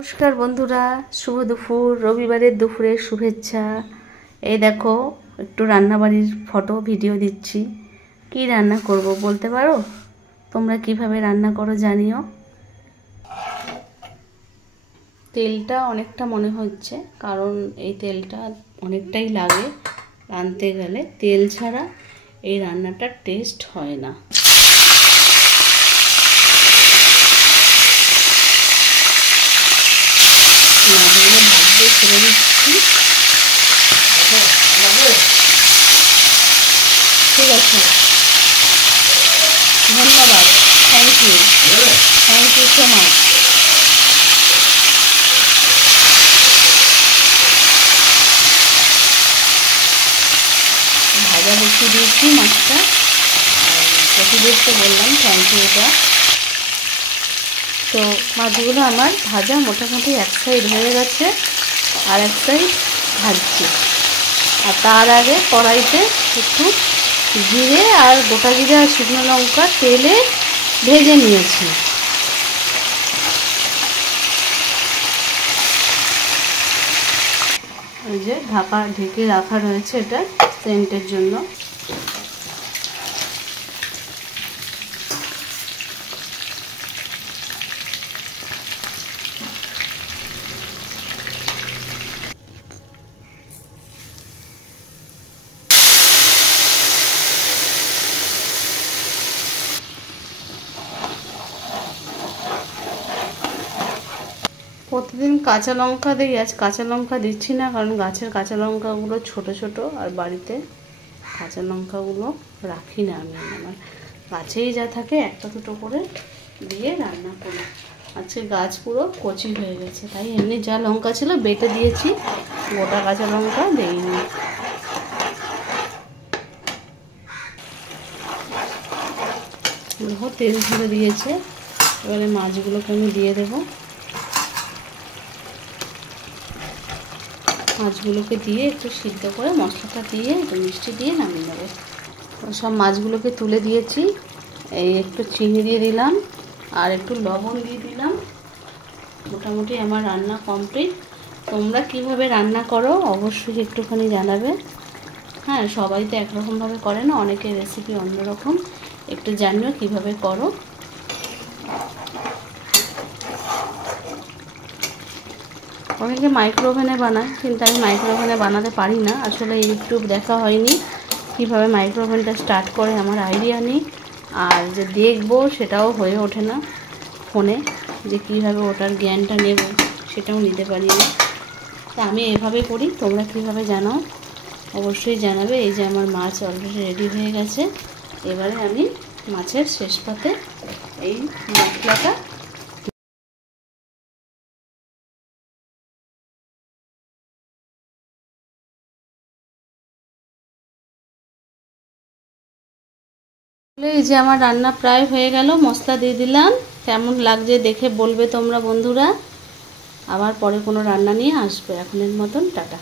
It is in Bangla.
নমস্কার বন্ধুরা, শুভ দুপুর। রবিবারের দুপুরের শুভেচ্ছা। এই দেখো, একটু রান্নাবাড়ির ফটো ভিডিও দিচ্ছি। কি রান্না করব বলতে পারো? তোমরা কিভাবে রান্না করো জানিও। তেলটা অনেকটা মনে হচ্ছে, কারণ এই তেলটা অনেকটাই লাগে রাঁধতে গেলে। তেল ছাড়া এই রান্নাটার টেস্ট হয় না। মাছগুলো ভাজতে ছেড়ে দিচ্ছি। ঠিক আছে, ধন্যবাদ। Thank you so much. ভাজা বসিয়ে দিয়েছি মাছটা, আর প্রতিদেশকে বললাম থ্যাংক ইউটা। তো মাছগুলো আমার ভাজা মোটামুটি এক সাইড হয়ে গেছে, আর এক সাইড ভাজছি। আর তার আগে কড়াইতে একটু জিরে আর গোটা জিরে আর শুকনো লঙ্কা তেলে ভেজে নিয়েছি। ওই যে ঢেকে রাখা রয়েছে, এটা সেন্টের জন্য। প্রতিদিন কাঁচা লঙ্কা দিই, আজ কাঁচা লঙ্কা দিচ্ছি না, কারণ গাছের কাঁচা লঙ্কাগুলো ছোট ছোট, আর বাড়িতে কাঁচা লঙ্কাগুলো রাখি না আমি। আমার গাছেই যা থাকে একটা দুটো করে দিয়ে রান্না করি। আজকে গাছ পুরো কচি হয়ে গেছে, তাই এমনি যা লঙ্কা ছিল বেটে দিয়েছি, গোটা কাঁচা লঙ্কা দিইনি। দেখো তেল ছেড়ে দিয়েছে, এবারে মাছগুলোকে আমি দিয়ে দেবো। মাছগুলোকে দিয়ে একটু সিদ্ধ করে মশলাটা দিয়ে একটু মিষ্টি দিয়ে নামিয়ে নেবো। সব মাছগুলোকে তুলে দিয়েছি। এই একটু চিনি দিয়ে দিলাম আর একটু লবণ দিয়ে দিলাম। মোটামুটি আমার রান্না কমপ্লিট। তোমরা কিভাবে রান্না করো অবশ্যই একটুখানি জানাবে। হ্যাঁ, সবাই তো একরকমভাবে করে না, অনেকের রেসিপি অন্যরকম। একটু জানিও কিভাবে করো। অনেকে মাইক্রো ওভেনে বানায়, কিন্তু আমি মাইক্রো ওভেনে বানাতে পারি না। আসলে ইউটিউব দেখা হয়নি, কীভাবে মাইক্রো ওভেনটা স্টার্ট করে আমার আইডিয়া নেই। আর যে দেখবো সেটাও হয়ে ওঠে না ফোনে, যে কীভাবে ওটার জ্ঞানটা নেব সেটাও নিতে পারি না। তা আমি এভাবে করি, তোমরা কীভাবে জানাও অবশ্যই জানাবে। এই যে আমার মাছ অলরেডি রেডি হয়ে গেছে। এবারে আমি মাছের শেষ পাতে এই মশলাটা এই যে আমার রান্না প্রায় হয়ে গেল, মশলা দিয়ে দিলাম। কেমন লাগছে দেখে বলবে তোমরা বন্ধুরা। আবার পরে কোনো রান্না নিয়ে আসবে। এখনের মতন টাটা।